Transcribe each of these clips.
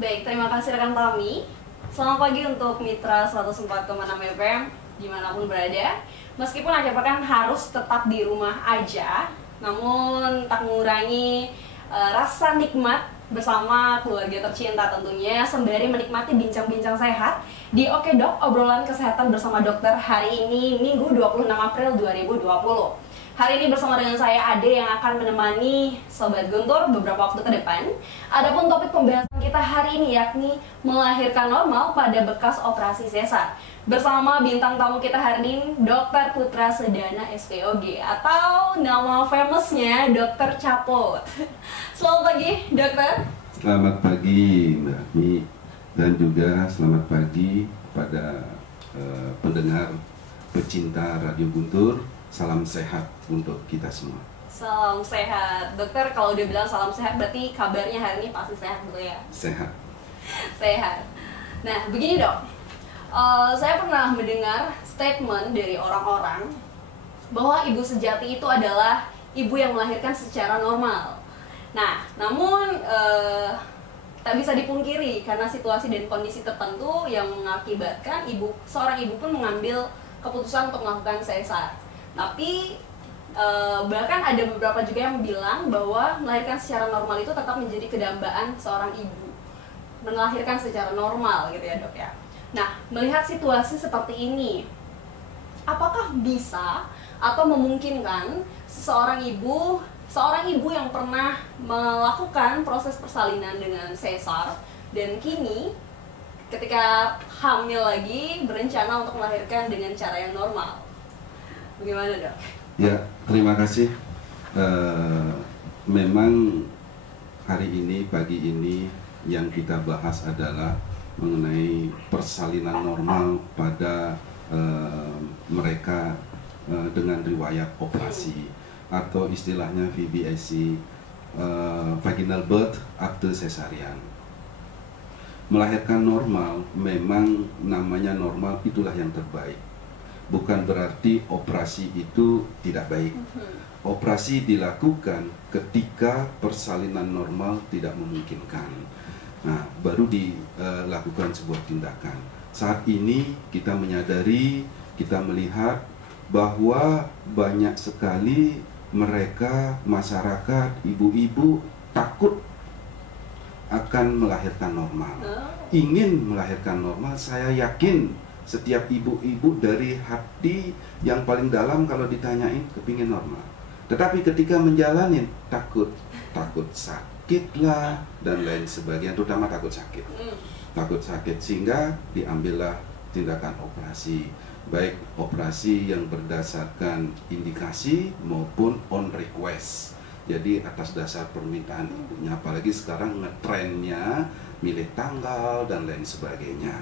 Baik, terima kasih rekan Tami. Selamat pagi untuk Mitra 104,6 FM dimanapun berada. Meskipun akhir pekan harus tetap di rumah aja, namun tak mengurangi rasa nikmat bersama keluarga tercinta tentunya, sembari menikmati bincang-bincang sehat di Oke Dok, obrolan kesehatan bersama dokter hari ini Minggu 26 April 2020. Hari ini bersama dengan saya Ade yang akan menemani Sobat Guntur beberapa waktu ke depan. Adapun topik pembahasan kita hari ini yakni melahirkan normal pada bekas operasi sesar. Bersama bintang tamu kita hari ini Dr. Putra Sedana SPOG atau nama famousnya Dr. Capot. Selamat pagi, dokter. Selamat pagi Mbak Mi, dan juga selamat pagi pada pendengar pecinta Radio Guntur. Salam sehat untuk kita semua. Salam sehat, dokter. Kalau udah bilang salam sehat, berarti kabarnya hari ini pasti sehat, betul ya? Sehat. Sehat. Nah, begini dok, saya pernah mendengar statement dari orang-orang bahwa ibu sejati itu adalah ibu yang melahirkan secara normal. Nah, namun tak bisa dipungkiri karena situasi dan kondisi tertentu yang mengakibatkan seorang ibu pun mengambil keputusan untuk melakukan sesar. Tapi bahkan ada beberapa juga yang bilang bahwa melahirkan secara normal itu tetap menjadi kedambaan seorang ibu, melahirkan secara normal gitu ya dok ya. Nah, melihat situasi seperti ini, apakah bisa atau memungkinkan seorang ibu yang pernah melakukan proses persalinan dengan sesar dan kini ketika hamil lagi berencana untuk melahirkan dengan cara yang normal? Bagaimana dok? Ya, terima kasih. Memang hari ini, pagi ini yang kita bahas adalah mengenai persalinan normal pada mereka dengan riwayat operasi atau istilahnya VBAC, vaginal birth after cesarean. Melahirkan normal, memang namanya normal, itulah yang terbaik. Bukan berarti operasi itu tidak baik. Operasi dilakukan ketika persalinan normal tidak memungkinkan. Nah, baru dilakukan sebuah tindakan. Saat ini kita menyadari, kita melihat bahwa banyak sekali mereka, masyarakat, ibu-ibu takut akan melahirkan normal. Ingin melahirkan normal, saya yakin setiap ibu-ibu dari hati yang paling dalam kalau ditanyain kepingin normal. Tetapi ketika menjalanin takut sakit lah dan lain sebagainya, terutama takut sakit. Takut sakit sehingga diambillah tindakan operasi. Baik operasi yang berdasarkan indikasi maupun on request. Jadi atas dasar permintaan ibunya, apalagi sekarang ngetrennya milih tanggal dan lain sebagainya.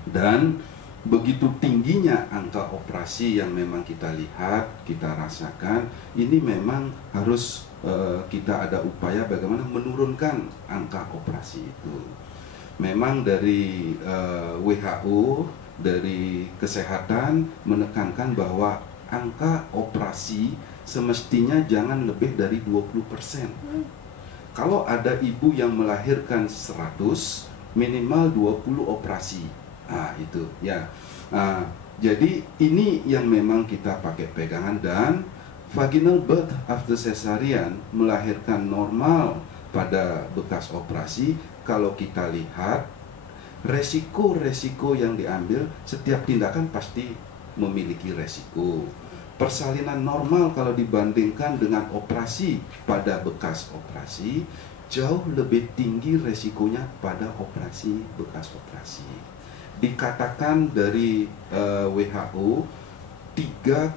Dan begitu tingginya angka operasi yang memang kita lihat, kita rasakan, ini memang harus kita ada upaya bagaimana menurunkan angka operasi itu. Memang dari WHO, dari kesehatan menekankan bahwa angka operasi semestinya jangan lebih dari 20%. Kalau ada ibu yang melahirkan 100, minimal 20 operasi. Nah, itu ya. Jadi ini yang memang kita pakai pegangan. Dan vaginal birth after cesarean, melahirkan normal pada bekas operasi, kalau kita lihat resiko-resiko yang diambil, setiap tindakan pasti memiliki resiko. Persalinan normal kalau dibandingkan dengan operasi pada bekas operasi, jauh lebih tinggi resikonya pada operasi bekas operasi. Dikatakan dari WHO 3,6%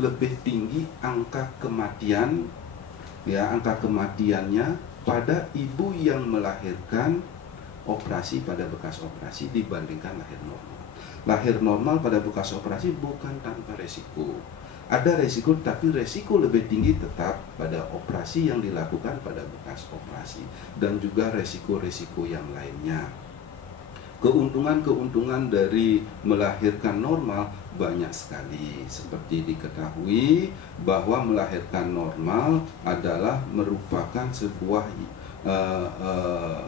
lebih tinggi angka kematian, ya, angka kematiannya pada ibu yang melahirkan operasi pada bekas operasi dibandingkan lahir normal. Lahir normal pada bekas operasi bukan tanpa resiko. Ada resiko, tapi resiko lebih tinggi tetap pada operasi yang dilakukan pada bekas operasi, dan juga resiko-resiko yang lainnya. Keuntungan-keuntungan dari melahirkan normal banyak sekali. Seperti diketahui bahwa melahirkan normal adalah merupakan sebuah uh, uh,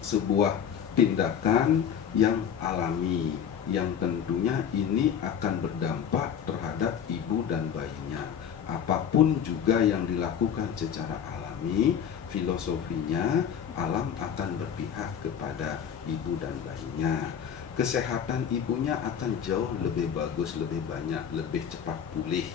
sebuah tindakan yang alami, yang tentunya ini akan berdampak terhadap ibu dan bayinya. Apapun juga yang dilakukan secara alami, filosofinya alam akan berpihak kepada ibu dan bayinya. Kesehatan ibunya akan jauh lebih bagus, lebih banyak, lebih cepat pulih.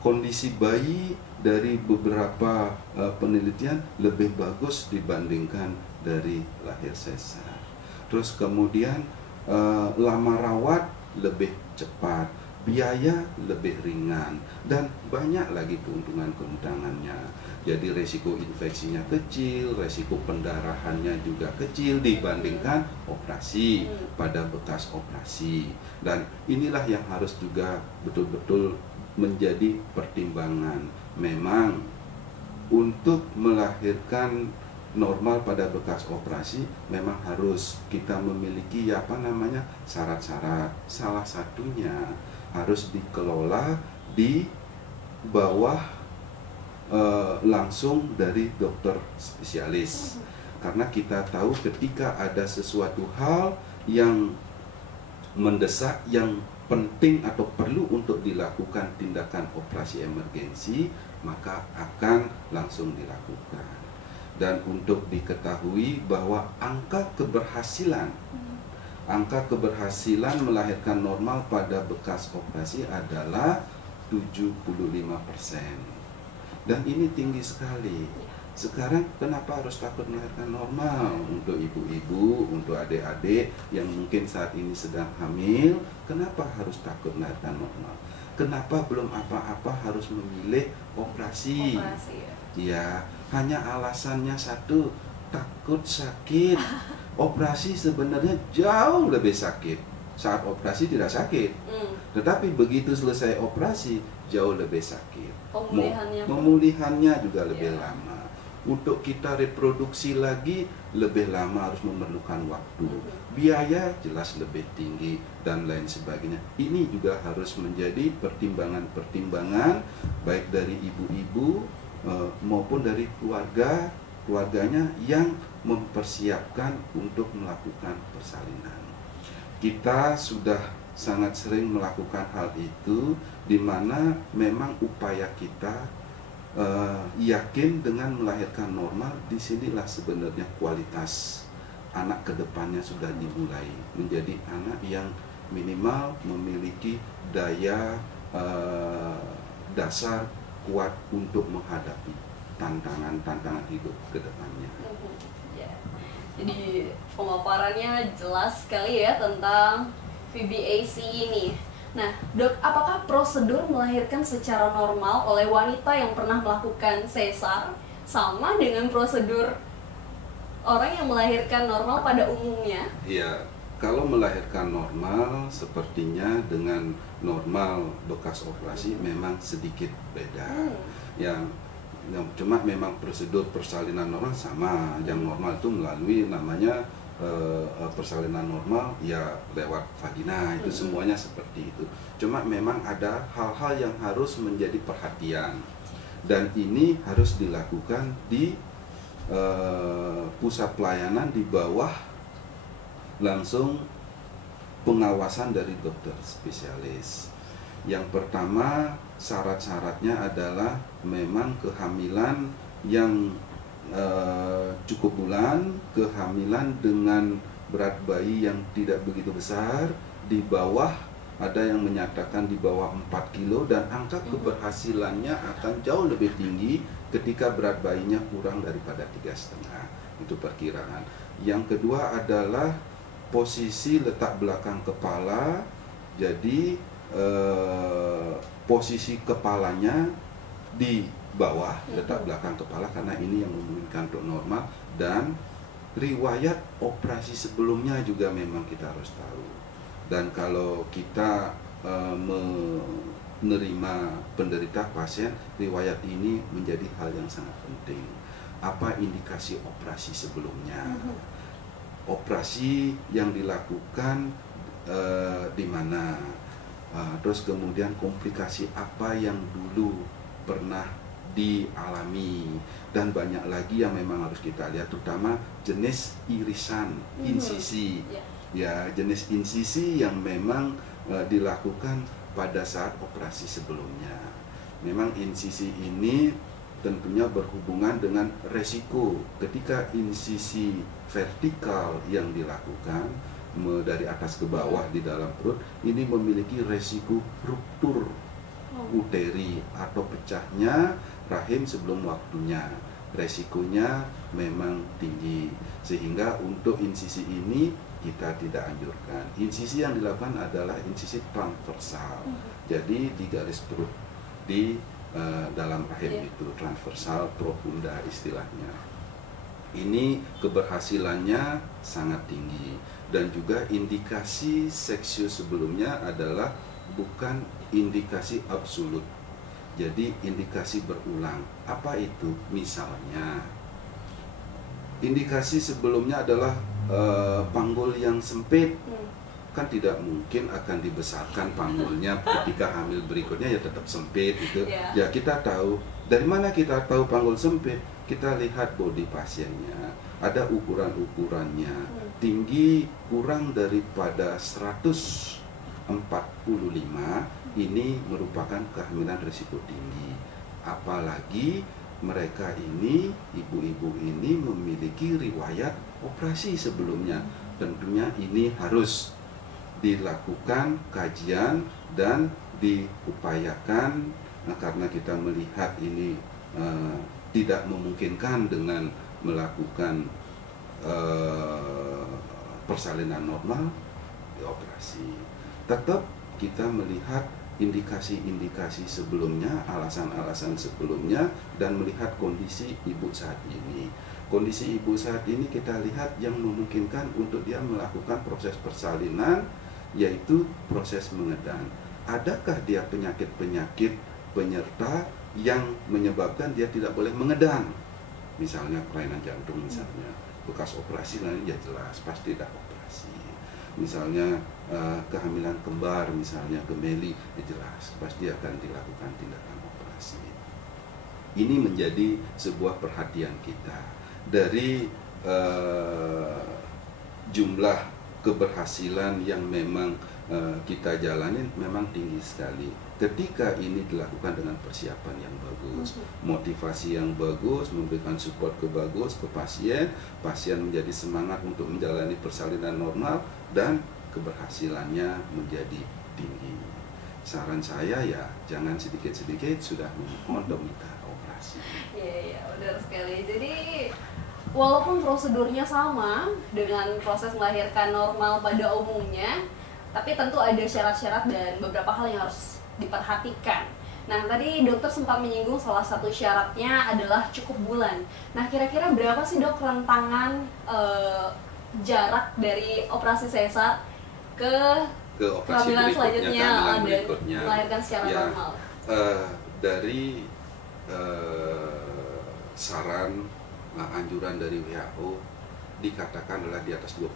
Kondisi bayi dari beberapa penelitian lebih bagus dibandingkan dari lahir sesar. Terus kemudian lama rawat lebih cepat, biaya lebih ringan, dan banyak lagi keuntungan-keuntungannya. Jadi resiko infeksinya kecil, resiko pendarahannya juga kecil dibandingkan operasi pada bekas operasi. Dan inilah yang harus juga betul-betul menjadi pertimbangan. Memang untuk melahirkan normal pada bekas operasi memang harus kita memiliki syarat-syarat. Salah satunya harus dikelola di bawah langsung dari dokter spesialis. Karena kita tahu ketika ada sesuatu hal yang mendesak, yang penting atau perlu untuk dilakukan tindakan operasi emergensi, maka akan langsung dilakukan. Dan untuk diketahui bahwa angka keberhasilan melahirkan normal pada bekas operasi adalah 75%. Dan ini tinggi sekali. Sekarang kenapa harus takut melahirkan normal? Untuk ibu-ibu, untuk adik-adik yang mungkin saat ini sedang hamil, kenapa harus takut melahirkan normal? Kenapa belum apa-apa harus memilih operasi? Ya, hanya alasannya satu, takut sakit. Operasi sebenarnya jauh lebih sakit. Saat operasi tidak sakit, tetapi begitu selesai operasi jauh lebih sakit. Pemulihannya juga lebih lama. Untuk kita reproduksi lagi lebih lama, harus memerlukan waktu. Biaya jelas lebih tinggi dan lain sebagainya. Ini juga harus menjadi pertimbangan baik dari ibu-ibu maupun dari keluarganya yang mempersiapkan untuk melakukan persalinan. Kita sudah sangat sering melakukan hal itu, di mana memang upaya kita yakin dengan melahirkan normal. Disinilah sebenarnya kualitas anak kedepannya sudah dimulai menjadi anak yang minimal memiliki daya dasar kuat untuk menghadapi tantangan hidup kedepannya. Jadi pemaparannya jelas sekali ya tentang VBAC ini. Nah, dok, apakah prosedur melahirkan secara normal oleh wanita yang pernah melakukan sesar sama dengan prosedur orang yang melahirkan normal pada umumnya? Iya, kalau melahirkan normal sepertinya dengan normal bekas operasi memang sedikit beda. Yang cuma memang prosedur persalinan normal sama. Yang normal itu melalui namanya persalinan normal ya lewat vagina, itu semuanya seperti itu. Cuma memang ada hal-hal yang harus menjadi perhatian, dan ini harus dilakukan di pusat pelayanan di bawah langsung pengawasan dari dokter spesialis. Yang pertama, syarat-syaratnya adalah memang kehamilan yang cukup bulan, kehamilan dengan berat bayi yang tidak begitu besar, di bawah, ada yang menyatakan di bawah 4 kilo, dan angka keberhasilannya akan jauh lebih tinggi ketika berat bayinya kurang daripada 3,5. Itu perkiraan. Yang kedua adalah posisi letak belakang kepala. Jadi posisi kepalanya di bawah, letak belakang kepala, karena ini yang memungkinkan untuk normal. Dan riwayat operasi sebelumnya juga memang kita harus tahu. Dan kalau kita menerima penderita pasien, riwayat ini menjadi hal yang sangat penting. Apa indikasi operasi sebelumnya? Operasi yang dilakukan di mana? Terus kemudian komplikasi apa yang dulu pernah dialami, dan banyak lagi yang memang harus kita lihat, terutama jenis irisan insisi. Ya, jenis insisi yang memang dilakukan pada saat operasi sebelumnya. Memang insisi ini tentunya berhubungan dengan resiko ketika insisi vertikal yang dilakukan dari atas ke bawah di dalam perut ini memiliki resiko ruptur uteri atau pecahnya rahim sebelum waktunya. Resikonya memang tinggi, sehingga untuk insisi ini kita tidak anjurkan. Insisi yang dilakukan adalah insisi transversal, jadi di garis perut di dalam rahim itu, transversal profunda istilahnya. Ini keberhasilannya sangat tinggi, dan juga indikasi seksius sebelumnya adalah bukan indikasi absolut, jadi indikasi berulang. Apa itu? Misalnya indikasi sebelumnya adalah panggul yang sempit, kan tidak mungkin akan dibesarkan panggulnya ketika hamil berikutnya, ya tetap sempit gitu. Ya kita tahu, dari mana kita tahu panggul sempit? Kita lihat body pasiennya, ada ukuran-ukurannya, tinggi kurang daripada 145, ini merupakan kehamilan risiko tinggi. Apalagi mereka ini, ibu-ibu ini memiliki riwayat operasi sebelumnya. Tentunya ini harus dilakukan kajian dan diupayakan, karena kita melihat ini tidak memungkinkan dengan melakukan persalinan normal, dioperasi. Tetap kita melihat indikasi-indikasi sebelumnya, alasan-alasan sebelumnya, dan melihat kondisi ibu saat ini. Kondisi ibu saat ini kita lihat yang memungkinkan untuk dia melakukan proses persalinan, yaitu proses mengedan. Adakah dia penyakit-penyakit penyerta yang menyebabkan dia tidak boleh mengedan? Misalnya kelainan jantung misalnya, bekas operasi lain ya jelas pasti tidak operasi. Misalnya kehamilan kembar, misalnya gemeli, ya jelas pasti akan dilakukan tindakan operasi. Ini menjadi sebuah perhatian kita. Dari jumlah keberhasilan yang memang kita jalanin memang tinggi sekali. Ketika ini dilakukan dengan persiapan yang bagus, motivasi yang bagus, memberikan support ke pasien, pasien menjadi semangat untuk menjalani persalinan normal, dan keberhasilannya menjadi tinggi. Saran saya ya jangan sedikit-sedikit sudah memohon minta operasi. Iya, benar sekali. Jadi walaupun prosedurnya sama dengan proses melahirkan normal pada umumnya, tapi tentu ada syarat-syarat dan beberapa hal yang harus diperhatikan. Nah, tadi dokter sempat menyinggung salah satu syaratnya adalah cukup bulan. Nah, kira-kira berapa sih dok rentangan jarak dari operasi sesar ke operasi kehamilan berikutnya, dan berikutnya melahirkan secara normal? Dari saran anjuran dari WHO dikatakan adalah di atas 24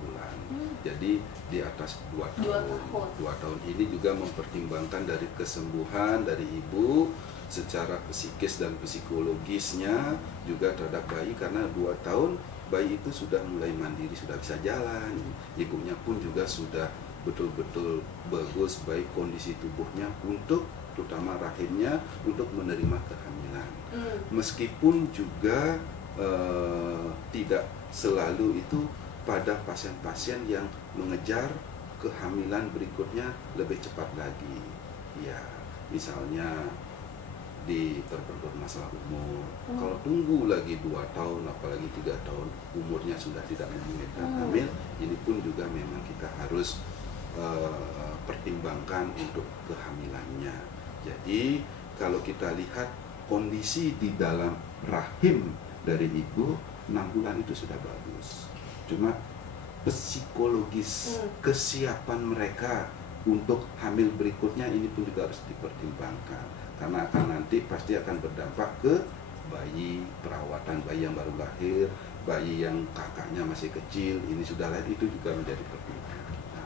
bulan. Jadi di atas 2 tahun. 2 tahun ini juga mempertimbangkan dari kesembuhan dari ibu secara psikis dan psikologisnya juga terhadap bayi, karena 2 tahun bayi itu sudah mulai mandiri, sudah bisa jalan. Ibunya pun juga sudah betul-betul bagus, baik kondisi tubuhnya untuk terutama rahimnya untuk menerima kehamilan. Meskipun juga tidak selalu itu pada pasien-pasien yang mengejar kehamilan berikutnya lebih cepat lagi. Ya, misalnya diperbentuk masalah umur. Kalau tunggu lagi 2 tahun, apalagi 3 tahun, umurnya sudah tidak memungkinkan hamil, ini pun juga memang kita harus pertimbangkan untuk kehamilannya. Jadi kalau kita lihat kondisi di dalam rahim dari ibu 6 bulan itu sudah bagus. Cuma psikologis kesiapan mereka untuk hamil berikutnya ini pun juga harus dipertimbangkan, karena akan nanti pasti akan berdampak ke bayi, perawatan bayi yang baru lahir, bayi yang kakaknya masih kecil, ini sudah lahir, itu juga menjadi pertimbangan kita.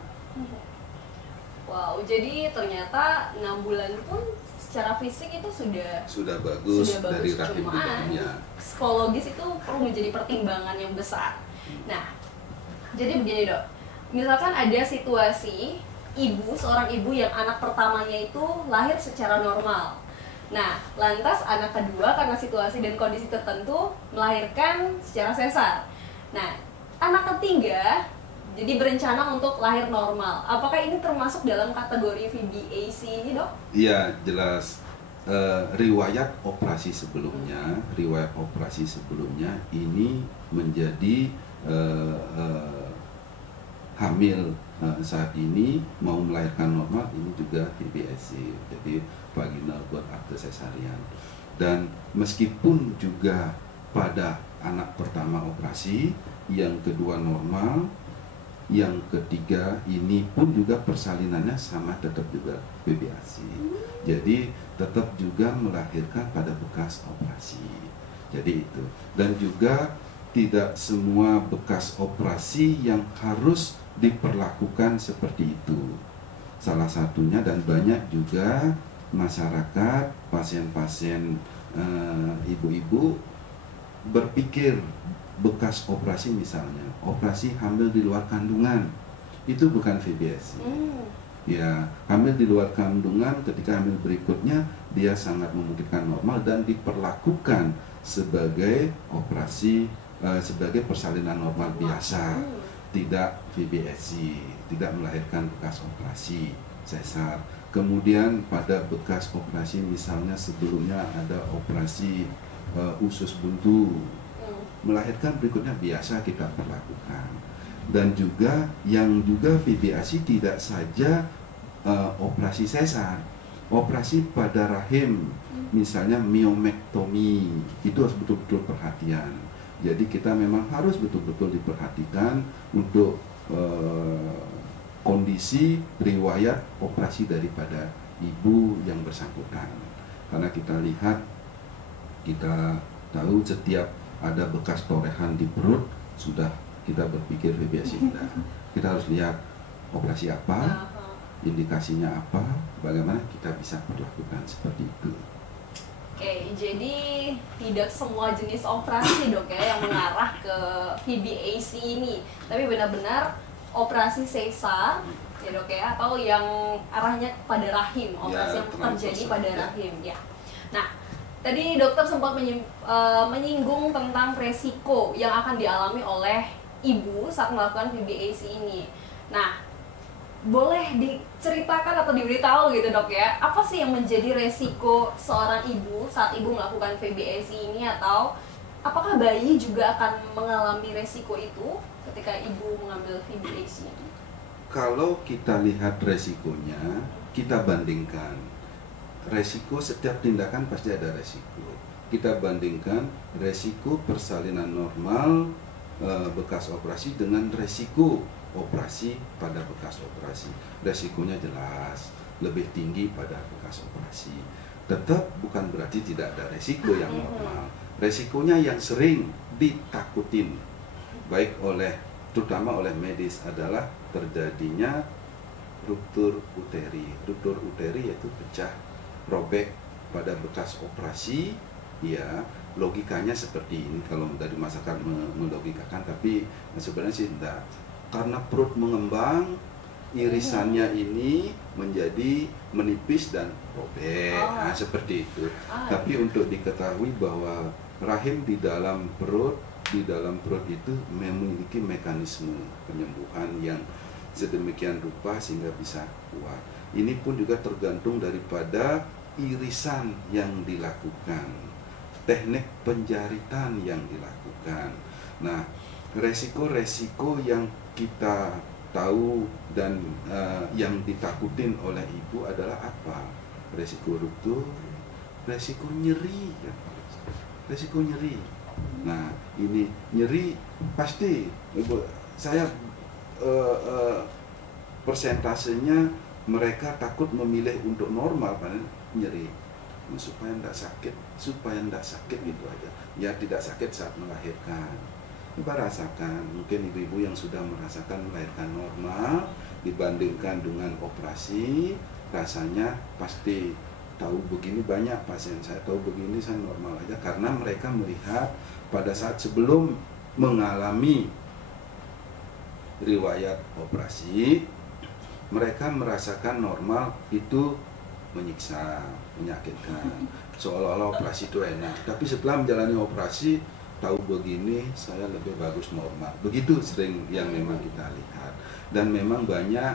Wow, jadi ternyata 6 bulan pun secara fisik itu sudah bagus dari rahim cuma ibunya. psikologis itu perlu menjadi pertimbangan yang besar. Nah, jadi begini dok, misalkan ada situasi seorang ibu yang anak pertamanya itu lahir secara normal. Nah, lantas anak kedua karena situasi dan kondisi tertentu melahirkan secara sesar. Nah, anak ketiga jadi berencana untuk lahir normal. Apakah ini termasuk dalam kategori VBAC ini, dok? Iya, jelas. Riwayat operasi sebelumnya ini menjadi hamil saat ini mau melahirkan normal, ini juga VBAC, jadi vaginal birth after cesarean. Dan meskipun juga pada anak pertama operasi, yang kedua normal, yang ketiga ini pun juga persalinannya sama, tetap juga VBAC. Jadi tetap juga melahirkan pada bekas operasi. Jadi itu. Dan juga tidak semua bekas operasi yang harus diperlakukan seperti itu. Salah satunya, dan banyak juga masyarakat, pasien-pasien ibu-ibu berpikir bekas operasi, misalnya operasi hamil di luar kandungan, itu bukan VBAC. Ya, hamil di luar kandungan ketika hamil berikutnya dia sangat memungkinkan normal dan diperlakukan sebagai operasi, sebagai persalinan normal biasa, tidak VBAC, tidak melahirkan bekas operasi sesar. Kemudian pada bekas operasi, misalnya sebelumnya ada operasi usus buntu, melahirkan berikutnya biasa kita perlakukan. Dan juga yang juga VBAC tidak saja operasi sesar, operasi pada rahim, misalnya myomektomi, itu harus betul-betul perhatian. Jadi kita memang harus betul-betul diperhatikan untuk kondisi riwayat operasi daripada ibu yang bersangkutan. Karena kita lihat, kita tahu setiap ada bekas torehan di perut, sudah kita berpikir VBAC. Kita harus lihat operasi apa, indikasinya apa, bagaimana kita bisa perlakukan seperti itu. Oke, jadi tidak semua jenis operasi dok ya yang mengarah ke VBAC ini, tapi benar-benar operasi sesar ya dok ya, atau yang arahnya pada rahim, operasi yang terjadi pada rahim ya. Nah, tadi dokter sempat menyinggung tentang resiko yang akan dialami oleh ibu saat melakukan VBAC ini. Nah, boleh diceritakan atau diberitahu gitu dok ya, apa sih yang menjadi resiko seorang ibu saat ibu melakukan VBAC ini, atau apakah bayi juga akan mengalami resiko itu ketika ibu mengambil VBAC ini? Kalau kita lihat resikonya, kita bandingkan. Resiko setiap tindakan pasti ada resiko. Kita bandingkan resiko persalinan normal bekas operasi dengan resiko operasi pada bekas operasi. Resikonya jelas lebih tinggi pada bekas operasi. Tetap bukan berarti tidak ada resiko yang normal. Resikonya yang sering ditakutin, baik terutama oleh medis, adalah terjadinya ruptur uteri. Ruptur uteri yaitu pecah, robek pada bekas operasi. Ya, logikanya seperti ini kalau dari masyarakat melogikakan, tapi sebenarnya sih tidak. Karena perut mengembang, irisannya ini menjadi menipis dan robek. Nah, seperti itu. Tapi untuk diketahui bahwa rahim di dalam perut itu memiliki mekanisme penyembuhan yang sedemikian rupa sehingga bisa kuat. Ini pun juga tergantung daripada irisan yang dilakukan, teknik penjaritan yang dilakukan. Nah, resiko-resiko yang kita tahu dan yang ditakutin oleh ibu adalah apa? Resiko ruptur, resiko nyeri, ya. Resiko nyeri. Nah, ini nyeri pasti, ibu, saya persentasenya mereka takut memilih untuk normal karena nyeri, supaya tidak sakit gitu aja. Ya, tidak sakit saat melahirkan. Coba rasakan, mungkin ibu-ibu yang sudah merasakan melahirkan normal dibandingkan dengan operasi, rasanya pasti tahu begini. Banyak pasien saya tahu begini, saya normal aja, karena mereka melihat pada saat sebelum mengalami riwayat operasi, mereka merasakan normal itu menyiksa, menyakitkan, seolah-olah operasi itu enak. Tapi setelah menjalani operasi, tahu begini, saya lebih bagus normal. Begitu sering yang memang kita lihat. Dan memang banyak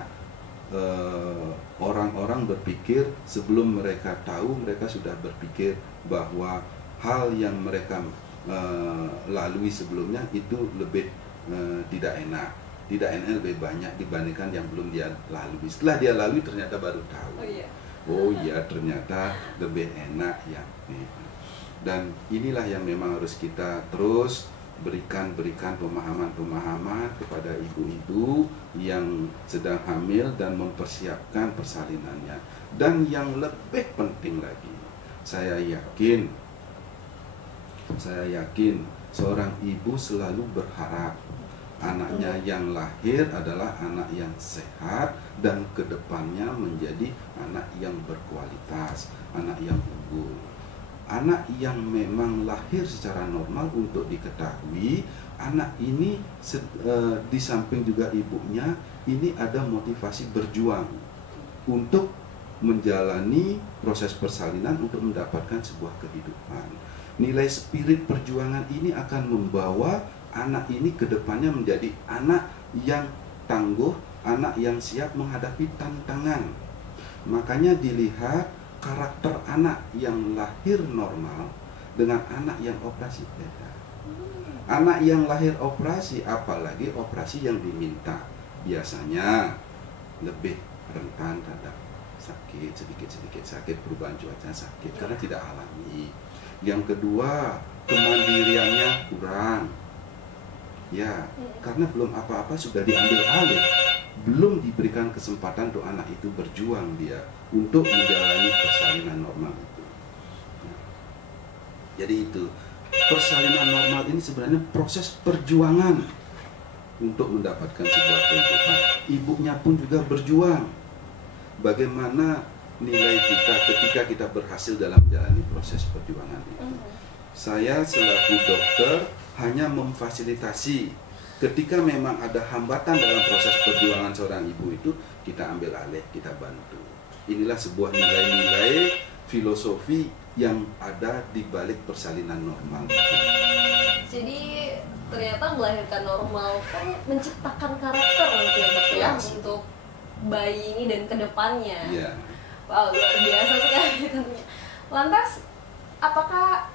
orang-orang berpikir sebelum mereka tahu, mereka sudah berpikir bahwa hal yang mereka lalui sebelumnya itu lebih tidak enak. Tidak enak lebih banyak dibandingkan yang belum dia lalui. Setelah dia lalui ternyata baru tahu. Oh iya, ternyata lebih enak ya. Dan inilah yang memang harus kita terus berikan pemahaman kepada ibu-ibu yang sedang hamil dan mempersiapkan persalinannya. Dan yang lebih penting lagi, saya yakin seorang ibu selalu berharap anaknya yang lahir adalah anak yang sehat dan kedepannya menjadi anak yang berkualitas, anak yang unggul. Anak yang memang lahir secara normal, untuk diketahui anak ini di samping juga ibunya ini ada motivasi berjuang untuk menjalani proses persalinan untuk mendapatkan sebuah kehidupan. Nilai spirit perjuangan ini akan membawa anak ini ke depannya menjadi anak yang tangguh, anak yang siap menghadapi tantangan. Makanya dilihat karakter anak yang lahir normal dengan anak yang operasi beda. Anak yang lahir operasi, apalagi operasi yang diminta, biasanya lebih rentan terhadap sakit, sedikit-sedikit sakit, perubahan cuaca sakit, karena tidak alami. Yang kedua, kemandiriannya kurang. Ya, karena belum apa-apa sudah diambil alih, belum diberikan kesempatan untuk anak itu berjuang dia untuk menjalani persalinan normal itu. Nah, jadi itu persalinan normal ini sebenarnya proses perjuangan untuk mendapatkan sebuah kehidupan. Ibunya pun juga berjuang. Bagaimana nilai kita ketika kita berhasil dalam menjalani proses perjuangan itu. Saya selaku dokter hanya memfasilitasi ketika memang ada hambatan dalam proses perjuangan seorang ibu itu, kita ambil alih, kita bantu. Inilah sebuah nilai-nilai filosofi yang ada di balik persalinan normal. Jadi ternyata melahirkan normal kan menciptakan karakter gitu ya, Dok, ya, untuk bayi ini dan kedepannya. Yeah. Wow, luar biasa sekali. Lantas apakah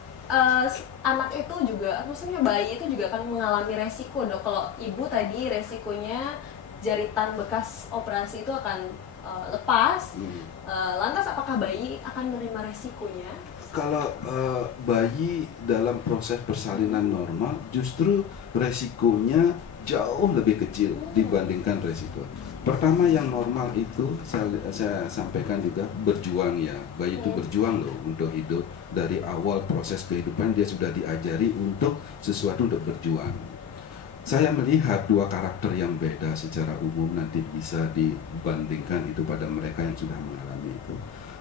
anak itu juga, maksudnya bayi itu juga akan mengalami resiko, Dok? Kalau ibu tadi resikonya jaritan bekas operasi itu akan lepas, lantas apakah bayi akan menerima resikonya? Kalau bayi dalam proses persalinan normal, justru resikonya jauh lebih kecil dibandingkan resiko. Pertama, yang normal itu saya sampaikan juga berjuang ya. Bayi itu berjuang loh untuk hidup. Dari awal proses kehidupan dia sudah diajari untuk sesuatu, untuk berjuang. Saya melihat dua karakter yang beda secara umum nanti bisa dibandingkan itu pada mereka yang sudah mengalami itu.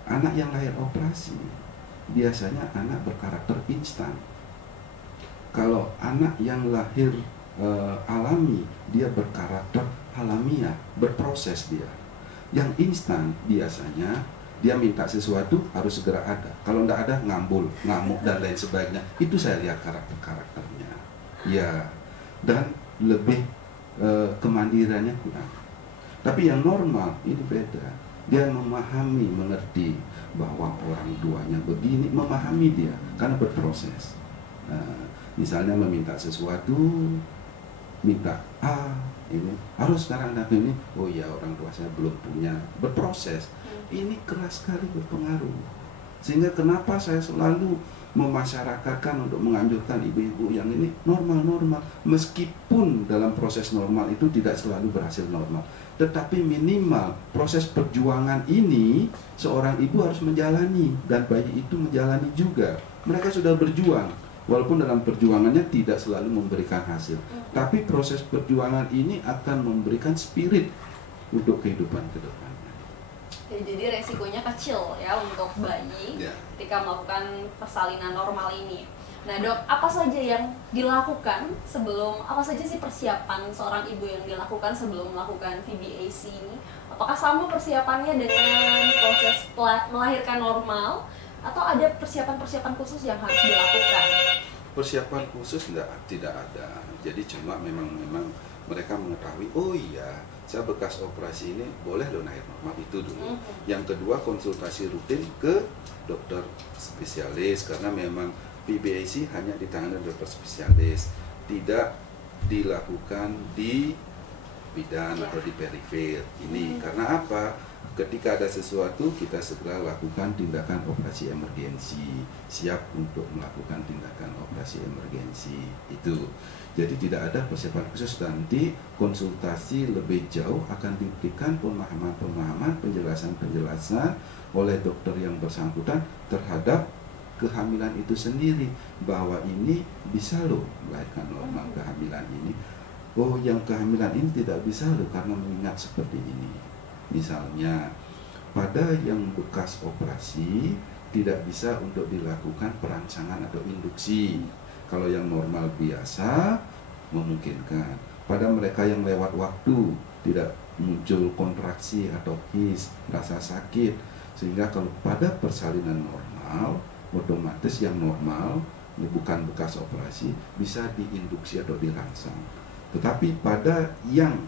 Anak yang lahir operasi biasanya anak berkarakter instan. Kalau anak yang lahir alami, dia berkarakter alamiah, berproses dia. Yang instan biasanya dia minta sesuatu harus segera ada. Kalau tidak ada, ngambul, ngamuk dan lain sebagainya. Itu saya lihat karakternya. Ya, dan lebih kemandiriannya kurang. Tapi yang normal ini beda. Dia memahami, mengerti bahwa orang tuanya begini, memahami dia karena berproses. Misalnya meminta sesuatu, minta ini harus sekarang dan ini, oh ya orang tua saya belum punya, berproses. Ini keras sekali berpengaruh. Sehingga kenapa saya selalu memasyarakatkan untuk menganjurkan ibu-ibu yang ini normal-normal, meskipun dalam proses normal itu tidak selalu berhasil normal, tetapi minimal proses perjuangan ini seorang ibu harus menjalani, dan bayi itu menjalani juga. Mereka sudah berjuang walaupun dalam perjuangannya tidak selalu memberikan hasil, tapi proses perjuangan ini akan memberikan spirit untuk kehidupan ke depannya. Jadi resikonya kecil ya untuk bayi ketika melakukan persalinan normal ini. Nah dok, apa saja yang dilakukan sebelum, apa saja sih persiapan seorang ibu yang dilakukan sebelum melakukan VBAC ini? Apakah sama persiapannya dengan proses melahirkan normal, atau ada persiapan-persiapan khusus yang harus dilakukan? Persiapan khusus tidak ada. Jadi cuma memang mereka mengetahui, oh iya, saya bekas operasi ini boleh loh lahir normal, itu dulu. Yang kedua, konsultasi rutin ke dokter spesialis, karena memang VBAC hanya ditangani dokter spesialis, tidak dilakukan di bidan atau di perifer ini. Karena apa? Ketika ada sesuatu, kita segera lakukan tindakan operasi emergensi, siap untuk melakukan tindakan operasi emergensi itu. Jadi tidak ada persiapan khusus, nanti konsultasi lebih jauh akan diberikan pemahaman-pemahaman, penjelasan-penjelasan oleh dokter yang bersangkutan terhadap kehamilan itu sendiri, bahwa ini bisa loh melahirkan normal kehamilan ini. Oh, yang kehamilan ini tidak bisa loh karena mengingat seperti ini. Misalnya pada yang bekas operasi tidak bisa untuk dilakukan perancangan atau induksi. Kalau yang normal biasa memungkinkan. Pada mereka yang lewat waktu tidak muncul kontraksi atau his, rasa sakit, sehingga kalau pada persalinan normal, otomatis yang normal, bukan bekas operasi, bisa diinduksi atau dirangsang. Tetapi pada yang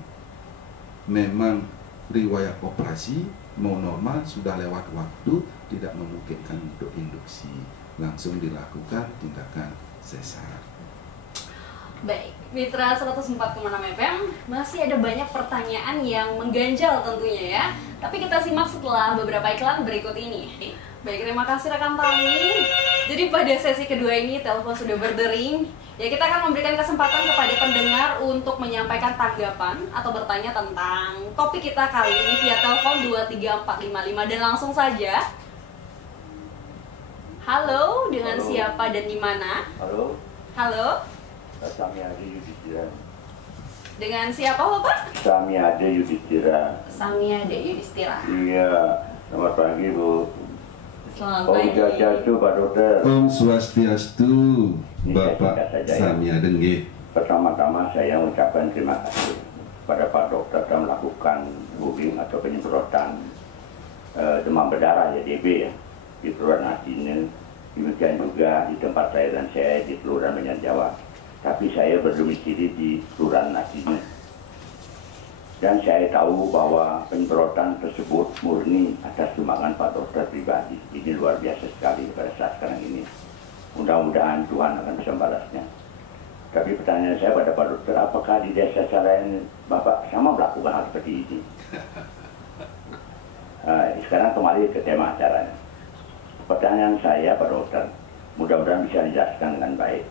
memang riwayat operasi mau normal, sudah lewat waktu, tidak memungkinkan untuk induksi, langsung dilakukan tindakan sesar. Baik, Mitra 104,6 FM, masih ada banyak pertanyaan yang mengganjal tentunya ya. Tapi kita simak setelah beberapa iklan berikut ini. Baik, terima kasih rekan kami. Jadi pada sesi kedua ini telepon sudah berdering. Ya, kita akan memberikan kesempatan kepada pendengar untuk menyampaikan tanggapan atau bertanya tentang topik kita kali ini via telepon 23455, dan langsung saja. Halo, dengan siapa dan di mana? Halo. Halo. Samyade Yudhistira. Dengan siapa Bapak? Samyade Yudhistira. Samyade Yudhistira. Iya, selamat pagi Bu. Selamat Om pagi. Swastiastu Pak Dokter. Om Swastiastu, Bapak Samyade nggih. Pertama-tama saya mengucapkan terima kasih pada Pak Dokter telah melakukan booking atau penyemprotan demam berdarah ya DB ya di Kelurahan Asinen. Demikian juga di tempat lahiran saya di Kelurahan Banjar Jawa. Tapi saya berdomisili di Kelurahan Asinen. Dan saya tahu bahwa penyemprotan tersebut murni atas sumbangan Pak Dokter pribadi. Ini luar biasa sekali pada saat sekarang ini. Mudah-mudahan Tuhan akan bisa membalasnya. Tapi pertanyaan saya pada Pak Dokter, apakah di desa lain Bapak sama melakukan hal seperti ini? Sekarang kembali ke tema acaranya. Pertanyaan saya Pak Dokter, mudah-mudahan bisa dijelaskan dengan baik.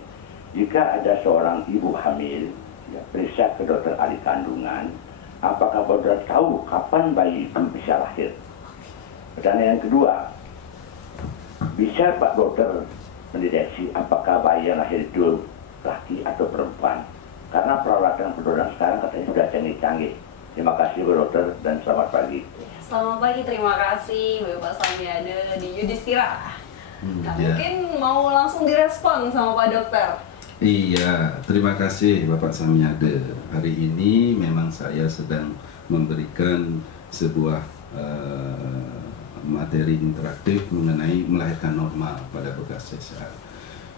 Jika ada seorang ibu hamil, ya, periksa ke dokter ahli kandungan, apakah Pak Dokter tahu kapan bayi itu bisa lahir? Pertanyaan yang kedua, bisa Pak Dokter mendeteksi apakah bayi yang lahir itu laki atau perempuan? Karena peralatan kedokteran sekarang katanya sudah canggih-canggih. Terima kasih Pak Dokter dan selamat pagi. Selamat pagi, terima kasih Bapak Samyade di Yudhistira. Nah, Ya. mungkin mau langsung direspon sama Pak Dokter. Iya, terima kasih Bapak Samyade. Hari ini memang saya sedang memberikan sebuah materi interaktif mengenai melahirkan normal pada bekas sesar.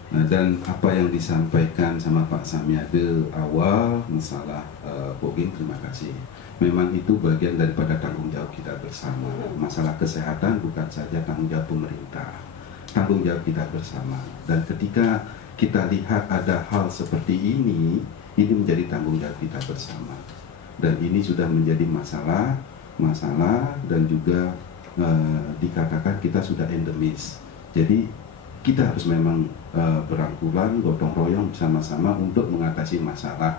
Nah, dan apa yang disampaikan sama Pak Samyade awal masalah booking, terima kasih. Memang itu bagian daripada tanggung jawab kita bersama. Masalah kesehatan bukan saja tanggung jawab pemerintah, tanggung jawab kita bersama. Dan ketika kita lihat ada hal seperti ini menjadi tanggung jawab kita bersama. Dan ini sudah menjadi masalah dan juga dikatakan kita sudah endemis. Jadi kita harus memang berangkulan, gotong royong bersama-sama untuk mengatasi masalah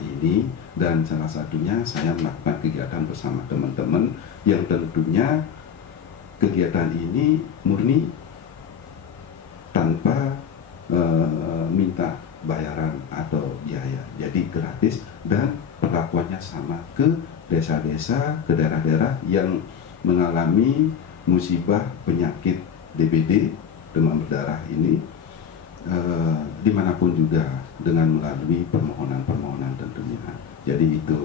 ini. Dan salah satunya saya melakukan kegiatan bersama teman-teman yang tentunya kegiatan ini murni tanpa minta bayaran atau biaya, jadi gratis dan perlakuannya sama ke desa-desa, ke daerah-daerah yang mengalami musibah penyakit DBD, demam berdarah ini, dimanapun juga dengan melalui permohonan-permohonan tentunya. Jadi itu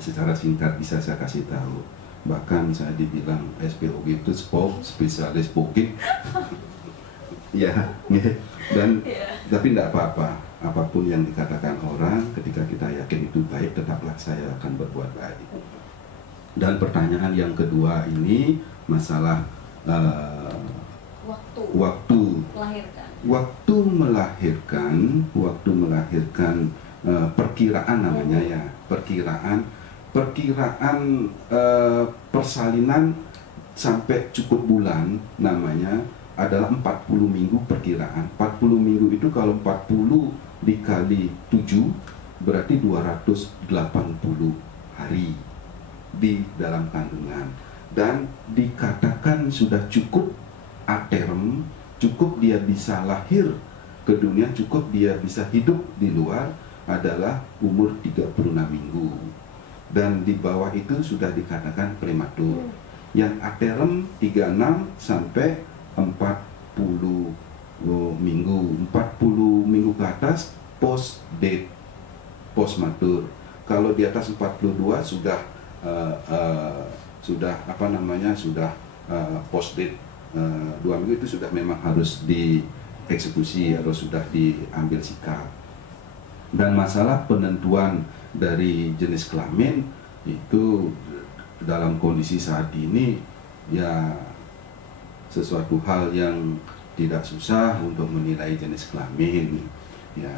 secara singkat bisa saya kasih tahu. Bahkan saya dibilang SPOG itu spesialis booking. Ya, dan tapi tidak apa-apa. Apapun yang dikatakan orang, ketika kita yakin itu baik, tetaplah saya akan berbuat baik. Dan pertanyaan yang kedua ini masalah waktu melahirkan. Waktu melahirkan perkiraan namanya ya, perkiraan persalinan sampai cukup bulan namanya adalah 40 minggu perkiraan. 40 minggu itu kalau 40 dikali 7 berarti 280 hari di dalam kandungan, dan dikatakan sudah cukup aterm, cukup dia bisa lahir ke dunia, cukup dia bisa hidup di luar adalah umur 36 minggu, dan di bawah itu sudah dikatakan prematur. Yang aterm 36 sampai 40 minggu, 40 minggu ke atas postmatur. Kalau di atas 42 sudah post-date 2 minggu, itu sudah memang harus dieksekusi atau sudah diambil sikap. Dan masalah penentuan dari jenis kelamin itu dalam kondisi saat ini ya sesuatu hal yang tidak susah untuk menilai jenis kelamin. Ya,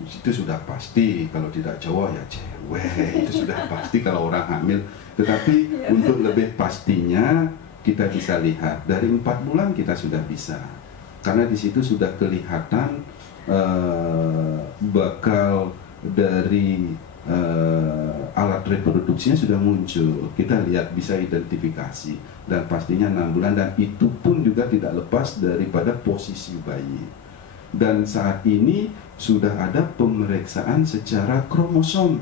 itu sudah pasti, kalau tidak cowok ya cewek, itu sudah pasti kalau orang hamil. Tetapi untuk lebih pastinya kita bisa lihat dari 4 bulan kita sudah bisa, karena di situ sudah kelihatan bakal dari alat reproduksinya sudah muncul. Kita lihat, bisa identifikasi, dan pastinya 6 bulan, dan itu pun juga tidak lepas daripada posisi bayi. Dan saat ini sudah ada pemeriksaan secara kromosom.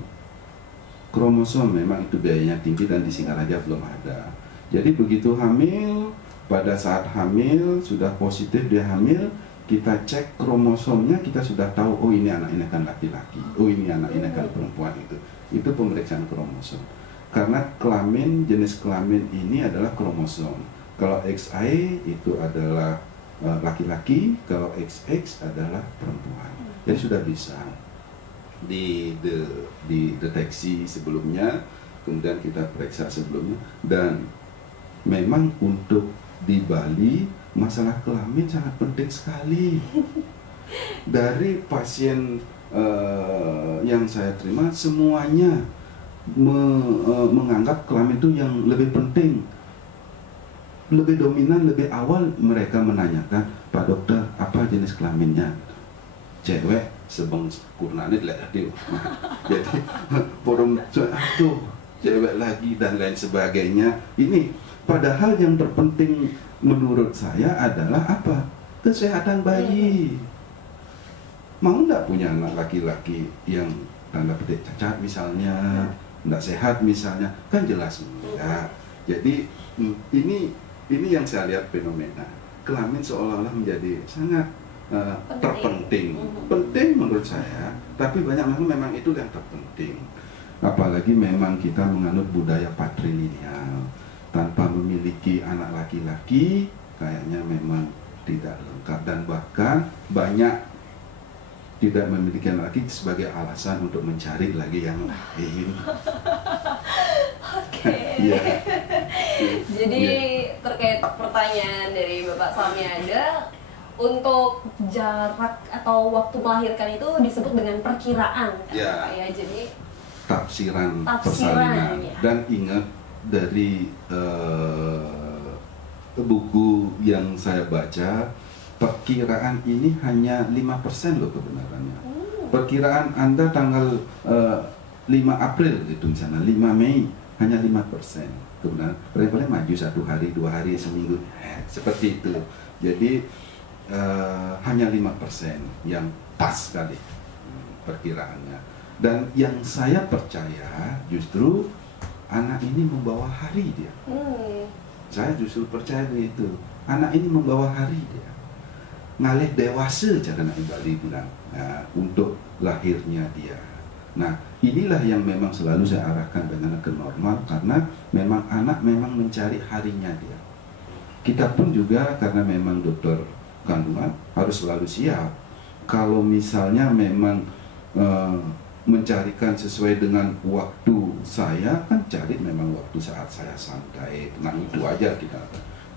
Kromosom memang itu biayanya tinggi dan di Singaraja belum ada. Jadi begitu hamil, pada saat hamil sudah positif dia hamil, kita cek kromosomnya, kita sudah tahu, oh ini anak ini kan laki-laki, oh ini anak ini kan perempuan. Itu pemeriksaan kromosom. Karena kelamin, jenis kelamin ini adalah kromosom. Kalau XY itu adalah laki-laki, kalau XX adalah perempuan. Jadi sudah bisa dideteksi sebelumnya, kemudian kita periksa sebelumnya. Dan memang untuk di Bali masalah kelamin sangat penting sekali. Dari pasien yang saya terima, semuanya menganggap kelamin itu yang lebih penting, lebih dominan, lebih awal. Mereka menanyakan, Pak Dokter, apa jenis kelaminnya? Cewek sebeng kurnane lagi. Jadi forum tuh cewek lagi dan lain sebagainya. Ini padahal yang terpenting menurut saya adalah apa? Kesehatan bayi. Mau nggak punya anak laki-laki yang tanda petik cacat misalnya, nggak sehat misalnya, kan jelas enggak. Jadi ini yang saya lihat fenomena kelamin seolah-olah menjadi sangat terpenting, penting menurut saya. Tapi banyak memang itu yang terpenting. Apalagi memang kita menganut budaya patrilineal, tanpa memiliki anak laki-laki kayaknya memang tidak lengkap, dan bahkan banyak tidak memiliki anak laki sebagai alasan untuk mencari lagi yang lain. Oke. Jadi terkait pertanyaan dari Bapak Samiada, untuk jarak atau waktu melahirkan itu disebut dengan perkiraan, kan? Ya. Jadi tafsiran persalinan. Ya. Dan ingat dari buku yang saya baca, perkiraan ini hanya 5% loh kebenarannya. Perkiraan Anda tanggal 5 April itu misalnya, 5 Mei hanya 5% kebenaran. Paling maju 1 hari, 2 hari, seminggu, seperti itu. Jadi hanya 5% yang pas sekali perkiraannya. Dan yang saya percaya justru anak ini membawa hari dia. Saya justru percaya itu. Anak ini membawa hari dia. Ngalih dewasa cara nak Bali bilang untuk lahirnya dia. Nah, inilah yang memang selalu saya arahkan dengan ke normal karena memang anak memang mencari harinya dia. Kita pun juga karena memang dokter kandungan harus selalu siap. Kalau misalnya memang mencarikan sesuai dengan waktu saya, kan cari memang waktu saat saya santai, tenang, itu aja kita.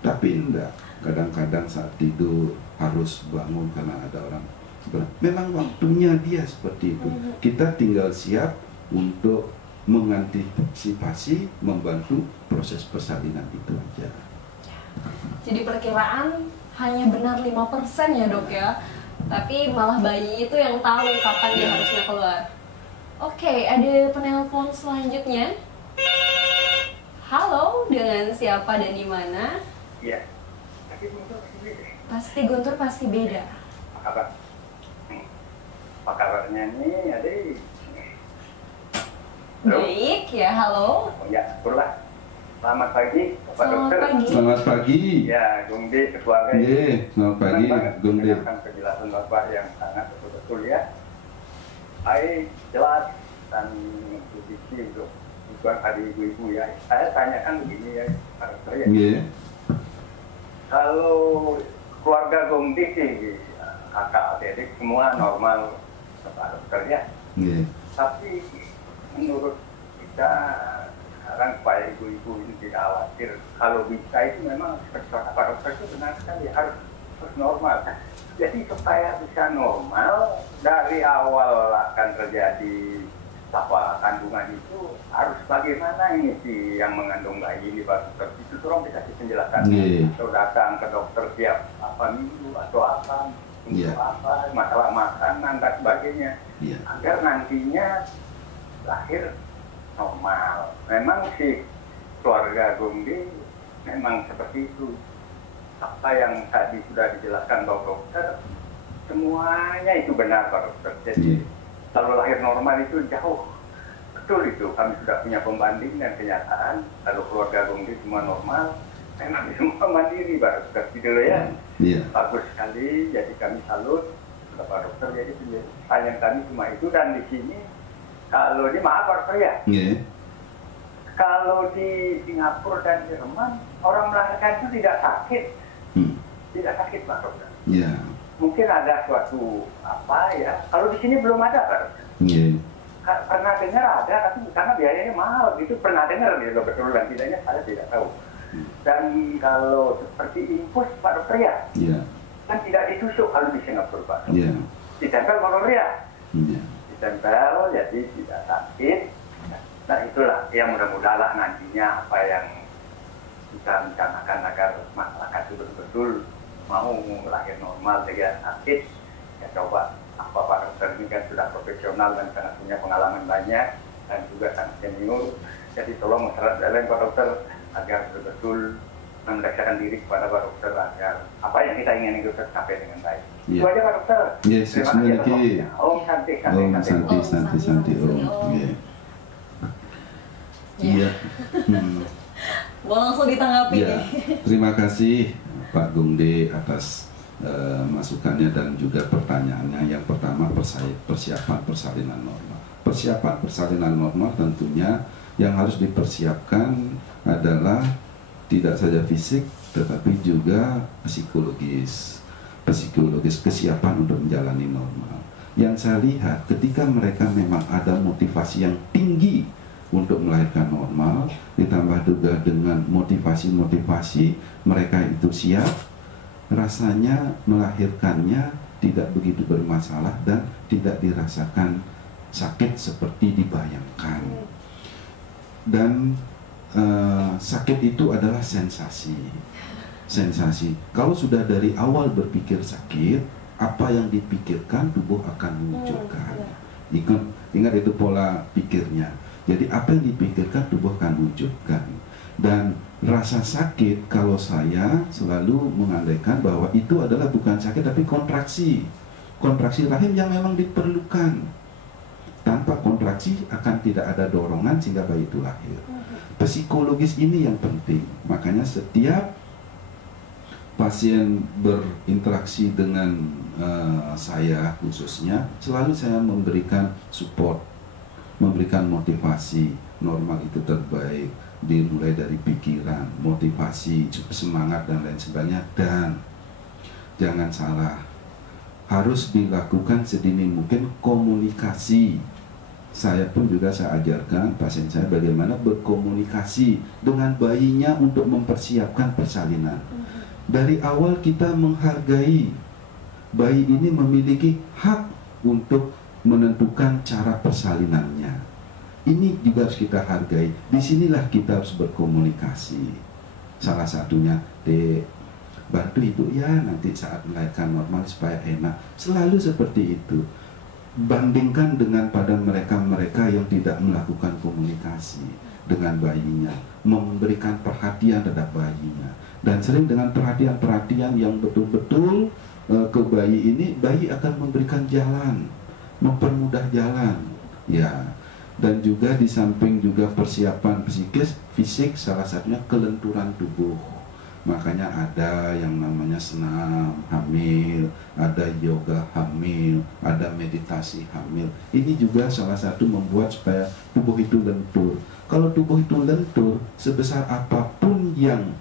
Tapi enggak, kadang-kadang saat tidur harus bangun karena ada orang. Memang waktunya dia seperti itu. Kita tinggal siap untuk mengantisipasi, membantu proses persalinan itu aja. Jadi perkiraan hanya benar 5% ya dok ya. Tapi malah bayi itu yang tahu kapan dia harusnya keluar. Oke, ada penelpon selanjutnya. Halo, dengan siapa dan di mana? Iya. Pasti Guntur pasti beda. Apa kabar? Apa kabarnya nih, adik? Baik ya, halo. Oh ya, berulah. Selamat pagi, Bapak Selamat Dokter. pagi. Selamat pagi. Ya, Gungde, keluarga. Selamat pagi, Gungde. Mendengarkan penjelasan Bapak yang sangat betul-betul ya. Baik, jelas dan posisi untuk tujuan adik ibu-ibu ya. Saya tanyakan begini ya, Pak Dokter ya. Kalau keluarga Gungde sih, kakak adik semua normal, Pak Dokter ya. Tapi menurut kita sekarang supaya ibu-ibu ini tidak khawatir, kalau bisa itu memang Pak Dokter itu benar sekali harus normal. Jadi supaya bisa normal dari awal akan terjadi kandungan itu harus bagaimana ini sih yang mengandung bayi ini Pak Dokter, itu tolong bisa dipenjelakan. Atau datang ke dokter tiap minggu atau apa untuk apa masalah makanan dan sebagainya agar nantinya lahir normal. Memang sih keluarga Gungde memang seperti itu. Apa yang tadi sudah dijelaskan Pak Dokter, semuanya itu benar Pak Dokter. Jadi kalau lahir normal itu jauh. Betul itu, kami sudah punya pembanding dan kenyataan. Kalau keluarga Gungde semua normal, memang semua mandiri Pak Dokter. Gitu loh ya. Bagus sekali, jadi kami salut kepada Pak Dokter. Jadi pertanyaan kami cuma itu, dan di sini kalau di maaf Pak Dokter ya, kalau di Singapura dan Jerman orang melahirkan itu tidak sakit, tidak sakit Pak Dokter. Mungkin ada suatu apa ya, kalau di sini belum ada Pak Dokter. Pernah dengar ada, tapi karena biayanya mahal gitu, pernah dengar gitu, betul dan tidaknya saya tidak tahu. Dan kalau seperti infus Pak Dokter ya, kan tidak ditusuk kalau di Singapura Pak Dokter. Ditempel Pak Dokter ya. Ditempel, jadi tidak sakit. Nah itulah yang mudah-mudahan nantinya apa yang kita rencanakan agar masyarakat itu betul-betul mau lahir normal tidak sakit. Ya coba, apa Pak Dokter ini kan sudah profesional dan sangat punya pengalaman banyak dan juga sangat senior. Jadi tolong masyarakat lain Pak Dokter agar betul-betul memeriksakan diri kepada Pak Dokter agar apa yang kita ingin itu tercapai dengan baik. Itu aja Pak Dokter. Terima kasih. Om Santi, Santi. Iya. Mau langsung ditanggapi nih. Terima kasih Pak Gungde atas masukannya dan juga pertanyaannya. Yang pertama, persiapan persalinan normal. Persiapan persalinan normal tentunya yang harus dipersiapkan adalah tidak saja fisik tetapi juga psikologis kesiapan untuk menjalani normal. Yang saya lihat ketika mereka memang ada motivasi yang tinggi untuk melahirkan normal, ditambah juga dengan motivasi mereka itu siap, rasanya melahirkannya tidak begitu bermasalah dan tidak dirasakan sakit seperti dibayangkan. Dan sakit itu adalah sensasi. Kalau sudah dari awal berpikir sakit, apa yang dipikirkan tubuh akan munculkan. Ingat itu pola pikirnya. Jadi apa yang dipikirkan tubuh akan wujudkan. Dan rasa sakit kalau saya selalu mengandaikan bahwa itu adalah bukan sakit tapi kontraksi rahim yang memang diperlukan. Tanpa kontraksi akan tidak ada dorongan sehingga bayi itu lahir. Psikologis ini yang penting. Makanya setiap pasien berinteraksi dengan saya khususnya, selalu saya memberikan support, memberikan motivasi. Normal itu terbaik, dimulai dari pikiran, motivasi, semangat dan lain sebagainya. Dan jangan salah, harus dilakukan sedini mungkin komunikasi. Saya pun juga saya ajarkan pasien saya bagaimana berkomunikasi dengan bayinya untuk mempersiapkan persalinan. Dari awal kita menghargai bayi ini memiliki hak untuk menentukan cara persalinannya. Ini juga harus kita hargai. Disinilah kita harus berkomunikasi. Salah satunya, Dek, bantu ibu ya nanti saat melahirkan normal supaya enak. Selalu seperti itu. Bandingkan dengan pada mereka-mereka yang tidak melakukan komunikasi dengan bayinya, memberikan perhatian terhadap bayinya, dan sering dengan perhatian-perhatian yang betul-betul ke bayi ini, bayi akan memberikan jalan, mempermudah jalan, ya. Dan juga di samping juga persiapan psikis, fisik, salah satunya kelenturan tubuh. Makanya ada yang namanya senam hamil, ada yoga hamil, ada meditasi hamil. Ini juga salah satu membuat supaya tubuh itu lentur. Kalau tubuh itu lentur, sebesar apapun yang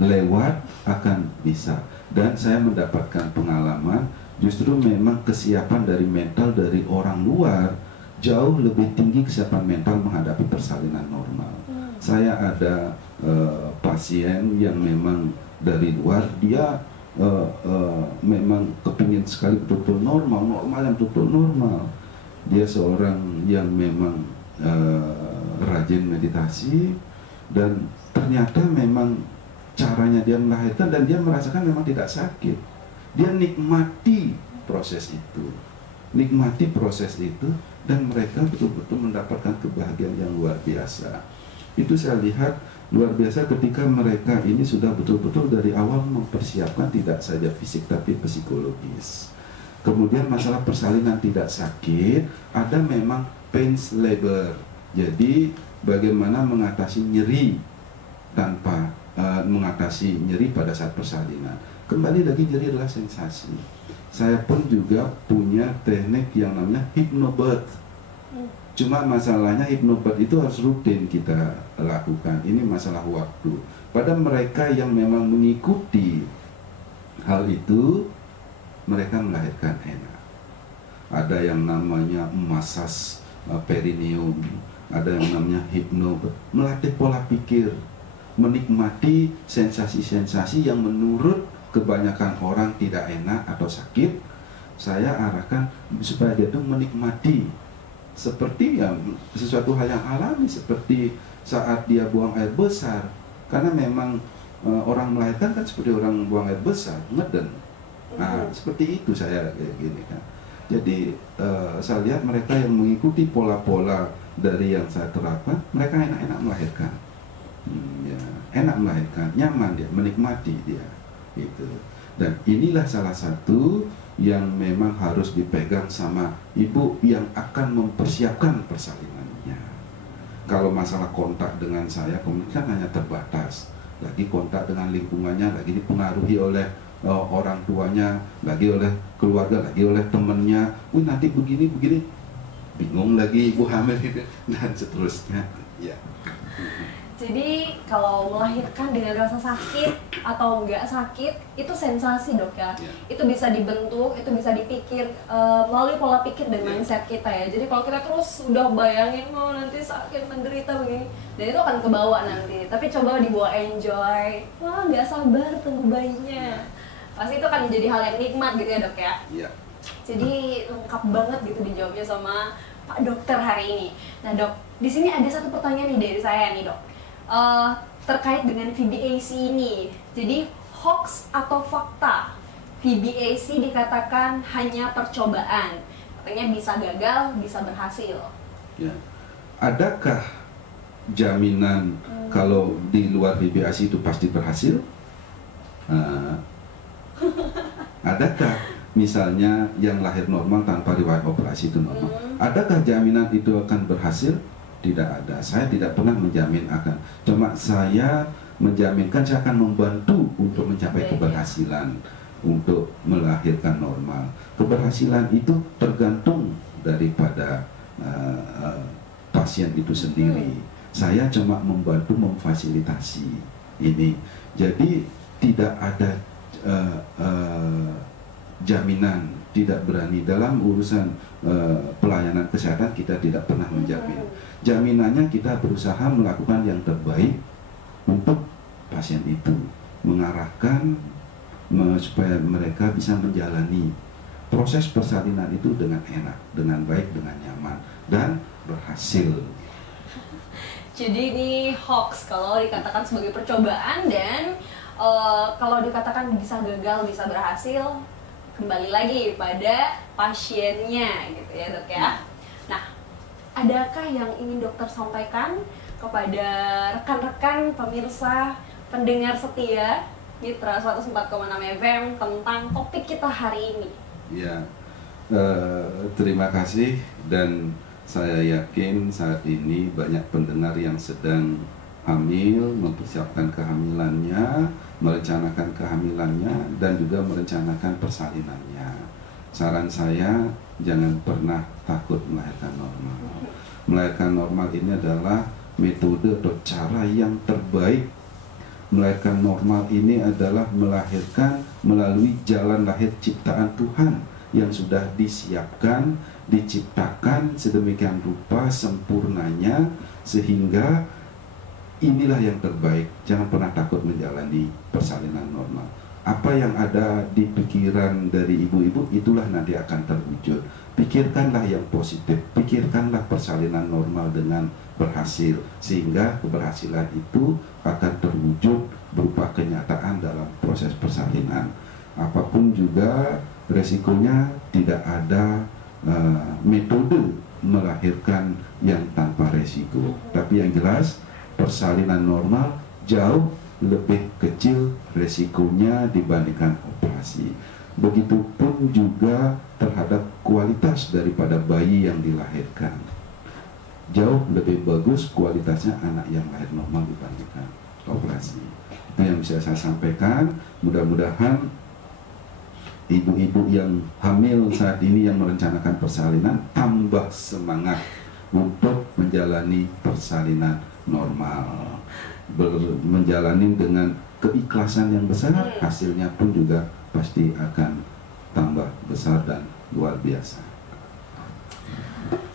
lewat akan bisa. Dan saya mendapatkan pengalaman, justru memang kesiapan dari mental dari orang luar jauh lebih tinggi kesiapan mental menghadapi persalinan normal. Saya ada pasien yang memang dari luar, dia memang kepingin sekali betul-betul normal yang betul-betul normal. Dia seorang yang memang rajin meditasi, dan ternyata memang caranya dia melahirkan dan dia merasakan memang tidak sakit. Dia nikmati proses itu, dan mereka betul-betul mendapatkan kebahagiaan yang luar biasa. Itu saya lihat luar biasa ketika mereka ini sudah betul-betul dari awal mempersiapkan tidak saja fisik tapi psikologis. Kemudian masalah persalinan tidak sakit, ada memang pain labor. Jadi bagaimana mengatasi nyeri tanpa mengatasi nyeri pada saat persalinan. Kembali lagi, nyeri adalah sensasi. Saya pun juga punya teknik yang namanya hypnobirth. Cuma masalahnya hypnobirth itu harus rutin kita lakukan. Ini masalah waktu. Pada mereka yang memang mengikuti hal itu, mereka melahirkan enak. Ada yang namanya massage perineum, ada yang namanya hypnobirth. Melatih pola pikir, menikmati sensasi-sensasi yang menurut kebanyakan orang tidak enak atau sakit. Saya arahkan supaya dia itu menikmati seperti yang sesuatu hal yang alami, seperti saat dia buang air besar. Karena memang orang melahirkan kan seperti orang buang air besar, ngeden. Nah, seperti itu saya kayak gini kan. Jadi saya lihat mereka yang mengikuti pola-pola dari yang saya terapkan, mereka enak-enak melahirkan. Ya, enak melahirkan, nyaman dia, menikmati dia, gitu. Dan inilah salah satu yang memang harus dipegang sama ibu yang akan mempersiapkan persalinannya. Kalau masalah kontak dengan saya, komunikasi hanya terbatas. Lagi kontak dengan lingkungannya, lagi dipengaruhi oleh orang tuanya, lagi oleh keluarga, lagi oleh temannya. Nanti begini, bingung lagi ibu hamil gitu, dan seterusnya. Ya. Jadi kalau melahirkan dengan rasa sakit atau enggak sakit, itu sensasi dok ya. Itu bisa dibentuk, itu bisa dipikir melalui pola pikir dan mindset kita ya. Jadi kalau kita terus udah bayangin nanti sakit, menderita begini, dan itu akan kebawa nanti. Tapi coba dibawa enjoy, wah nggak sabar tunggu bayinya. Pasti itu akan menjadi hal yang nikmat gitu ya dok ya. Iya. Jadi lengkap banget gitu dijawabnya sama Pak Dokter hari ini. Nah dok, di sini ada satu pertanyaan nih dari saya nih dok. Terkait dengan VBAC ini, jadi hoax atau fakta? VBAC dikatakan hanya percobaan, katanya bisa gagal, bisa berhasil. Ya. Adakah jaminan kalau di luar BPASI itu pasti berhasil? Adakah misalnya yang lahir normal tanpa riwayat operasi itu normal? Adakah jaminan itu akan berhasil? Tidak ada. Saya tidak pernah menjamin akan. Cuma saya menjaminkan saya akan membantu untuk mencapai keberhasilan untuk melahirkan normal. Keberhasilan itu tergantung daripada pasien itu sendiri. Saya cuma membantu memfasilitasi ini. Jadi tidak ada jaminan, tidak berani dalam urusan pelayanan kesehatan, kita tidak pernah menjamin. Jaminannya kita berusaha melakukan yang terbaik untuk pasien itu, mengarahkan supaya mereka bisa menjalani proses persalinan itu dengan enak, dengan baik, dengan nyaman, dan berhasil. Jadi ini hoax kalau dikatakan sebagai percobaan, dan kalau dikatakan bisa gagal, bisa berhasil, kembali lagi pada pasiennya gitu ya dok ya. Nah, adakah yang ingin dokter sampaikan kepada rekan-rekan pemirsa pendengar setia Mitra 104,6 FM tentang topik kita hari ini? Ya, terima kasih, dan saya yakin saat ini banyak pendengar yang sedang hamil, mempersiapkan kehamilannya, merencanakan kehamilannya, dan juga merencanakan persalinannya. Saran saya, jangan pernah takut melahirkan normal. Melahirkan normal ini adalah metode atau cara yang terbaik. Melahirkan normal ini adalah melahirkan melalui jalan lahir ciptaan Tuhan yang sudah disiapkan, diciptakan sedemikian rupa sempurnanya, sehingga inilah yang terbaik. Jangan pernah takut menjalani persalinan normal. Apa yang ada di pikiran dari ibu-ibu, itulah nanti akan terwujud. Pikirkanlah yang positif, pikirkanlah persalinan normal dengan berhasil, sehingga keberhasilan itu akan terwujud berupa kenyataan dalam proses persalinan. Apapun juga resikonya, tidak ada metode melahirkan yang tanpa resiko. Tapi yang jelas, persalinan normal jauh lebih kecil resikonya dibandingkan operasi. Begitupun juga terhadap kualitas daripada bayi yang dilahirkan. Jauh lebih bagus kualitasnya anak yang lahir normal dibandingkan operasi. Nah, yang bisa saya sampaikan, mudah-mudahan ibu-ibu yang hamil saat ini yang merencanakan persalinan tambah semangat untuk menjalani persalinan normal, menjalani dengan keikhlasan yang besar, hasilnya pun juga pasti akan tambah besar dan luar biasa.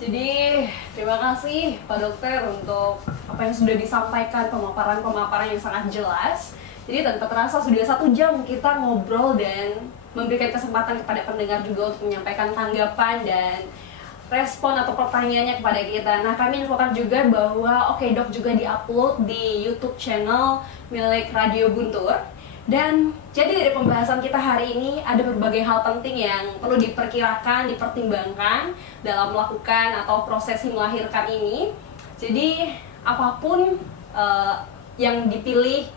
Jadi terima kasih Pak Dokter untuk apa yang sudah disampaikan, pemaparan-pemaparan yang sangat jelas. Jadi tanpa terasa sudah 1 jam kita ngobrol dan memberikan kesempatan kepada pendengar juga untuk menyampaikan tanggapan dan respon atau pertanyaannya kepada kita. Nah, kami infokan juga bahwa Oke Dok juga diupload di YouTube channel milik Radio Guntur. Dan jadi dari pembahasan kita hari ini ada berbagai hal penting yang perlu diperkirakan, dipertimbangkan dalam melakukan atau prosesi melahirkan ini. Jadi apapun yang dipilih,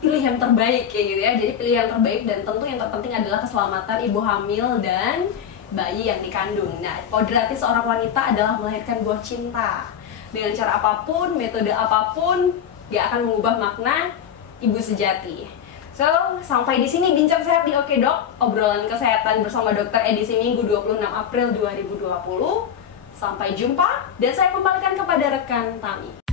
pilih yang terbaik kayak gitu ya. Jadi pilih yang terbaik, dan tentu yang terpenting adalah keselamatan ibu hamil dan bayi yang dikandung. Nah, kodrati seorang wanita adalah melahirkan buah cinta. Dengan cara apapun, metode apapun, gak akan mengubah makna ibu sejati. So, sampai di sini bincang sehat di Oke Dok, obrolan kesehatan bersama Dokter edisi Minggu 26 April 2020. Sampai jumpa, dan saya kembalikan kepada rekan Tami.